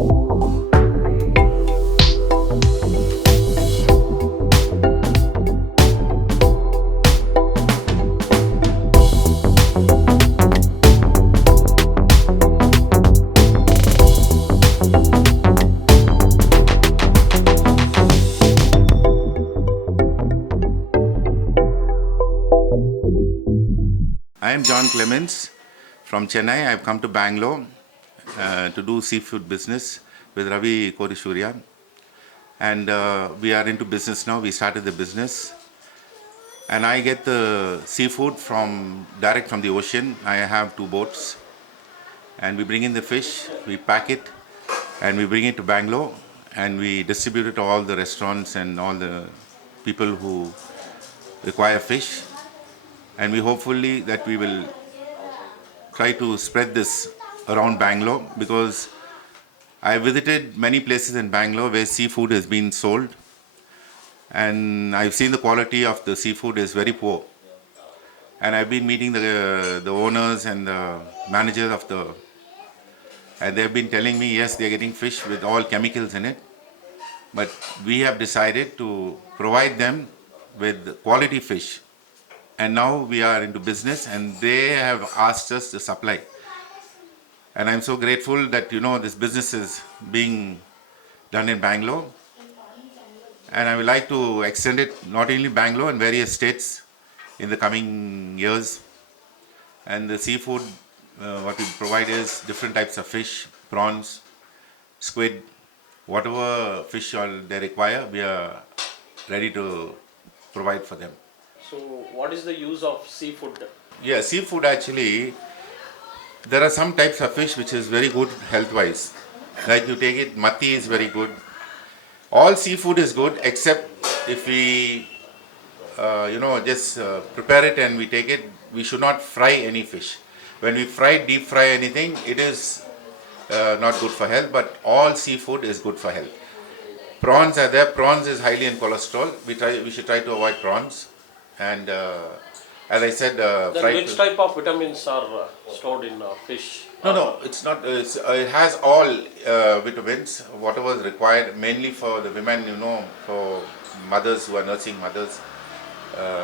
I am Clements from Chennai. I have come to Bangalore to do seafood business with Ravi Surya, and we are into business now. We started the business, and I get the seafood from direct from the ocean. I have 2 boats, and we bring in the fish, we pack it, and we bring it to Bangalore, and we distribute it to all the restaurants and all the people who require fish. And we hopefully that we will try to spread this around Bangalore, because I visited many places in Bangalore where seafood has been sold, and I've seen the quality of the seafood is very poor. And I've been meeting the owners and the managers of the, and they've been telling me, yes, they're getting fish with all chemicals in it, but we have decided to provide them with quality fish. And now we are into business, and they have asked us to supply. And I'm so grateful that this business is being done in Bangalore, and I would like to extend it not only Bangalore and various states in the coming years. And the seafood, what we provide is different types of fish, prawns, squid, whatever fish all they require, we are ready to provide for them. So, what is the use of seafood? Yeah, seafood actually, there are some types of fish which is very good health-wise. Like you take it, matti is very good. All seafood is good except if we, just prepare it and we take it. We should not fry any fish. When we deep fry anything, it is not good for health. But all seafood is good for health. Prawns are there. Prawns is highly in cholesterol. We should try to avoid prawns. And as I said, then which type of vitamins are stored in fish? No, it's not. It has all vitamins, whatever is required, mainly for the women, for mothers who are nursing mothers.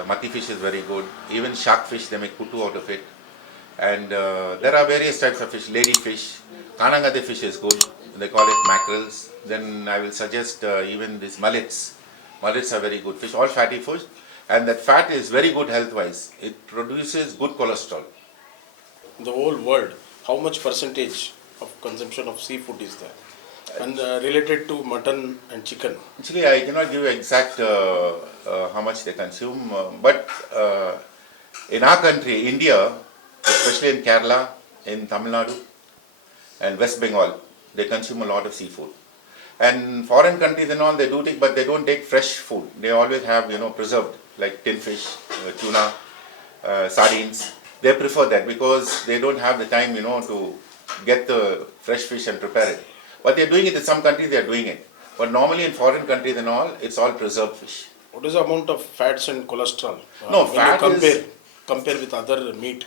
Matti fish is very good. Even shark fish, they make kutu out of it. And there are various types of fish. Lady fish, kanangade fish is good. They call it mackerels. Then I will suggest even these mullets. Mullets are very good fish, all fatty fish. And that fat is very good health-wise. It produces good cholesterol. In the whole world, how much percentage of consumption of seafood is there? And related to mutton and chicken? Actually, I cannot give you exact how much they consume. But in our country, India, especially in Kerala, in Tamil Nadu, and West Bengal, they consume a lot of seafood. And foreign countries and all, they do take, but they don't take fresh food. They always have, preserved, like tin fish, tuna, sardines. They prefer that because they don't have the time, to get the fresh fish and prepare it. But they're doing it in some countries, they're doing it. But normally in foreign countries and all, it's all preserved fish. What is the amount of fats and cholesterol? No, when fat you compare with other meat?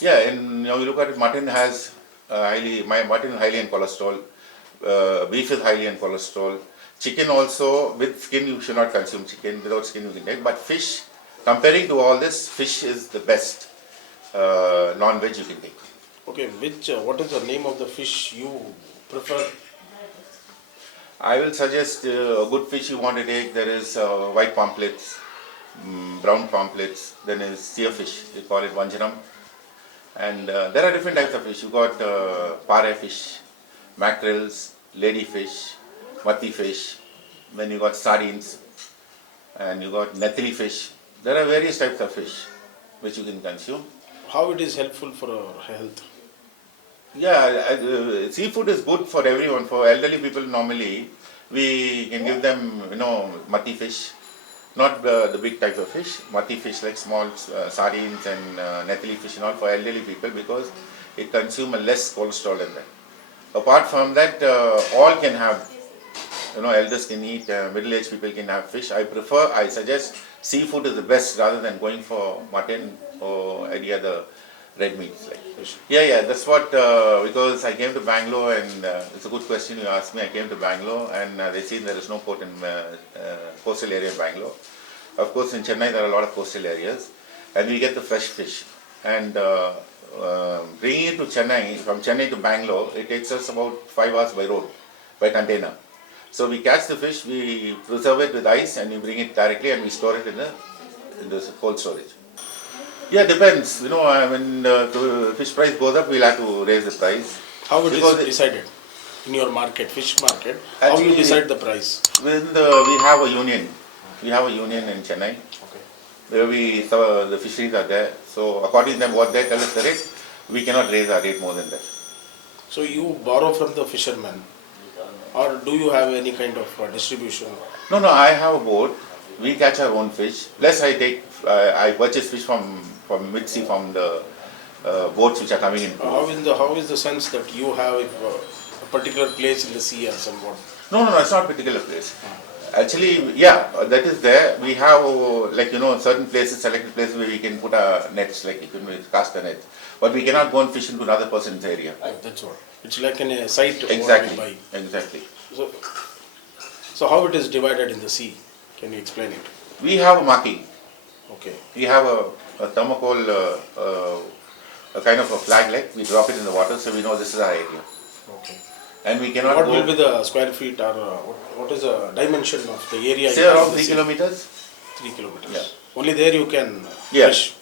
Yeah, and you look at it, mutton has mutton is highly in cholesterol. Beef is highly in cholesterol. Chicken also, with skin you should not consume chicken, without skin you can take. But fish, comparing to all this, fish is the best non-veg you can take. Okay, what is the name of the fish you prefer? I will suggest a good fish you want to take. There is white pomplets, brown pomplets, then is spearfish, we call it vanjanam. And there are different types of fish. You got pare fish, mackerels, ladyfish, matti fish, then you got sardines, and you got nethili fish. There are various types of fish which you can consume. How it is helpful for our health? Yeah, seafood is good for everyone. For elderly people, normally we can give them, matti fish, not the big type of fish. Matti fish like small sardines and nethili fish and all for elderly people because it consumes less cholesterol than that. Apart from that, all can have, elders can eat, middle-aged people can have fish. I suggest seafood is the best rather than going for mutton or any other red meats. Like. Fish. Yeah, that's what, because I came to Bangalore and it's a good question you asked me. I came to Bangalore and they see there is no port in coastal area in Bangalore. Of course, in Chennai there are a lot of coastal areas and we get the fresh fish. And bringing it to Chennai, from Chennai to Bangalore, it takes us about 5 hours by road, by container. So we catch the fish, we preserve it with ice and we bring it directly and we store it in the cold storage. Yeah, depends. You know, when the fish price goes up, we'll have to raise the price. How it Because is decided in your market, fish market? How you Actually, decide the price? we have a union. We have a union in Chennai Okay. where the fisheries are there. So according to them, what they tell us the rate, we cannot raise our rate more than that. So you borrow from the fishermen, or do you have any kind of distribution? No, I have a boat. We catch our own fish. Plus, I purchase fish from mid-sea from the boats which are coming in. How is the sense that you have a particular place in the sea or somewhat? No, it's not a particular place. Actually, yeah, that is there. We have certain places, selected places where we can put our nets, like you can cast a net. But we cannot go and fish into another person's area. That's all. It's like in a site Exactly. what we buy. Exactly. So how it is divided in the sea? Can you explain it? We have a marking. Okay. We have a thermocol, a kind of a flag like. We drop it in the water so we know this is our area. Okay. And we cannot What go. will be the square feet or what is the dimension of the area? Say you have around in the 3 sea? kilometers. 3 kilometers. Yeah. Only there you can Yeah. fish.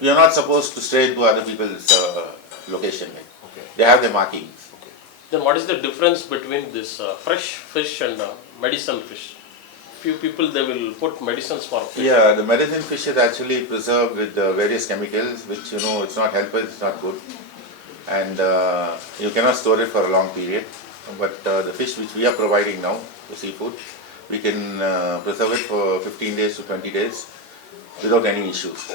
We are not supposed to stray into other people's location. Like. Okay. They have their markings. Then what is the difference between this fresh fish and medicine fish? Few people they will put medicines for fish. Yeah, the medicine fish is actually preserved with various chemicals, which it's not helpful, it's not good, and you cannot store it for a long period. But the fish which we are providing now, the seafood, we can preserve it for 15 days to 20 days without any issues.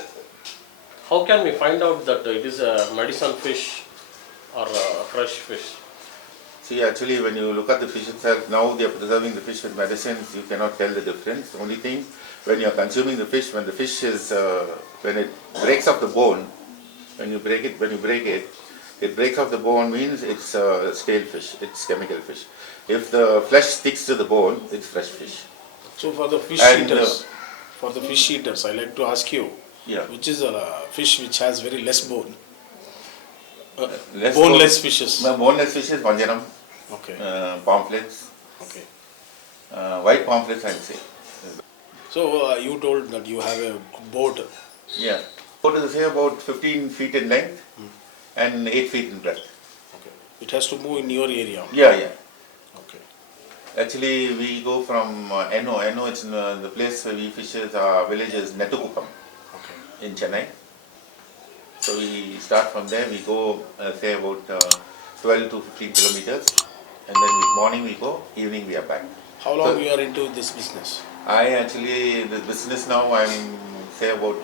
How can we find out that it is a medicine fish or a fresh fish? See, actually, when you look at the fish itself, now they are preserving the fish with medicines, you cannot tell the difference. The only thing, when you are consuming the fish, when the fish is, when it breaks off the bone, when you break it, it breaks off the bone means it's stale fish, it's chemical fish. If the flesh sticks to the bone, it's fresh fish. So for the fish eaters, I like to ask you, Yeah. which is a fish which has very less bone? Less Boneless fishes. Boneless fish is vanjanam, Okay. pamphlets, Okay. white pamphlets I would say. So you told that you have a boat. Yeah. Boat is say about 15 feet in length and 8 feet in breadth. Okay. It has to move in your area. Yeah. Okay. Actually, we go from Eno. Eno, it's the place where we fish is our village is Nettukupam Okay. in Chennai. So we start from there. We go say about 12 to 15 kilometers, and then morning we go, evening we are back. How long So- you are into this business? I actually the business now. I'm say about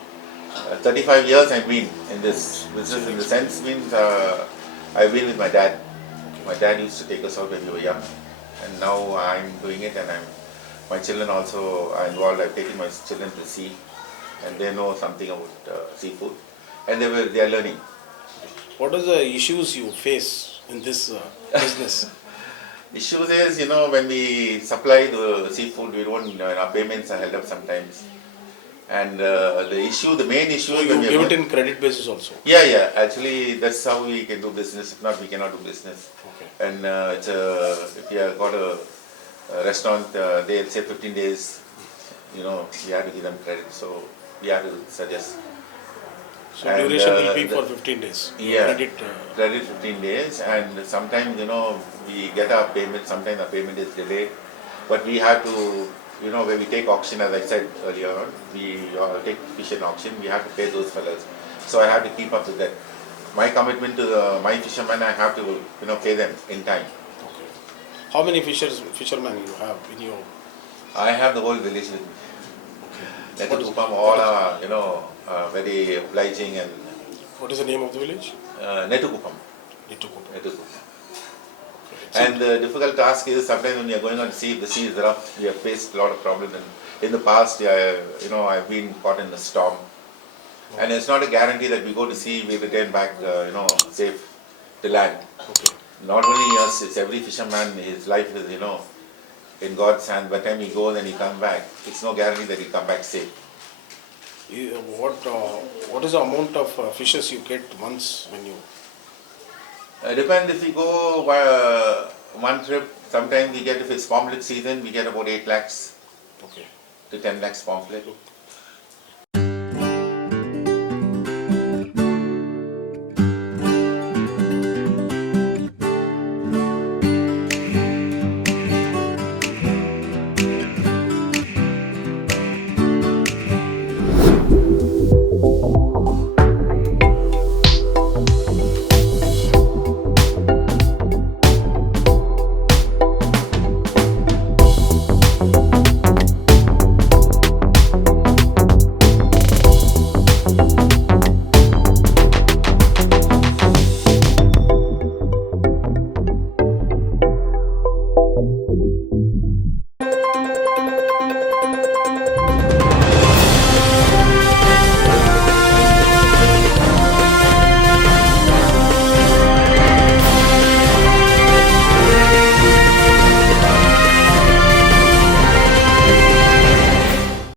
35 years. I've been in this business. In the sense means I've been with my dad. My dad used to take us out when we were young, and now I'm doing it, and my children also are involved. I've taken my children to sea, and they know something about seafood, and they are learning. What are the issues you face in this business? Issues is when we supply the seafood, we don't our payments are held up sometimes, and the main issue So is you when we are give it going- in credit basis also. Yeah. Actually, that's how we can do business. If not, we cannot do business. Okay. And if you have got a restaurant, they'll say 15 days. We have to give them credit. So we have to suggest. So And, duration will be the- for 15 days. Yeah. Credit. Credit 15 days, and sometimes we get our payment. Sometimes our payment is delayed, but we have to. When we take auction, as I said earlier on, we take fish in auction, we have to pay those fellas. So I have to keep up with that. My commitment to my fishermen, I have to, pay them in time. Okay. How many fishermen you have in your? I have the whole village with me. Okay. Nettukupam, all are very obliging and What is the name of the village? Nettukupam. Nettukupam. Nettukupam. Okay. And the difficult task is sometimes when you are going on sea, the sea is rough, we have faced a lot of problems. And in the past, I've been caught in a storm. And it's not a guarantee that we go to sea, we return back, safe to land. Okay. Not only us, it's every fisherman, his life is, in God's hand. By the time he goes and he comes back, it's no guarantee that he come back safe. What is the amount of fishes you get once when you? Depends if we go one trip, sometimes we get, if it's pomfret season, we get about 8 lakhs Okay. to 10 lakhs pomfret.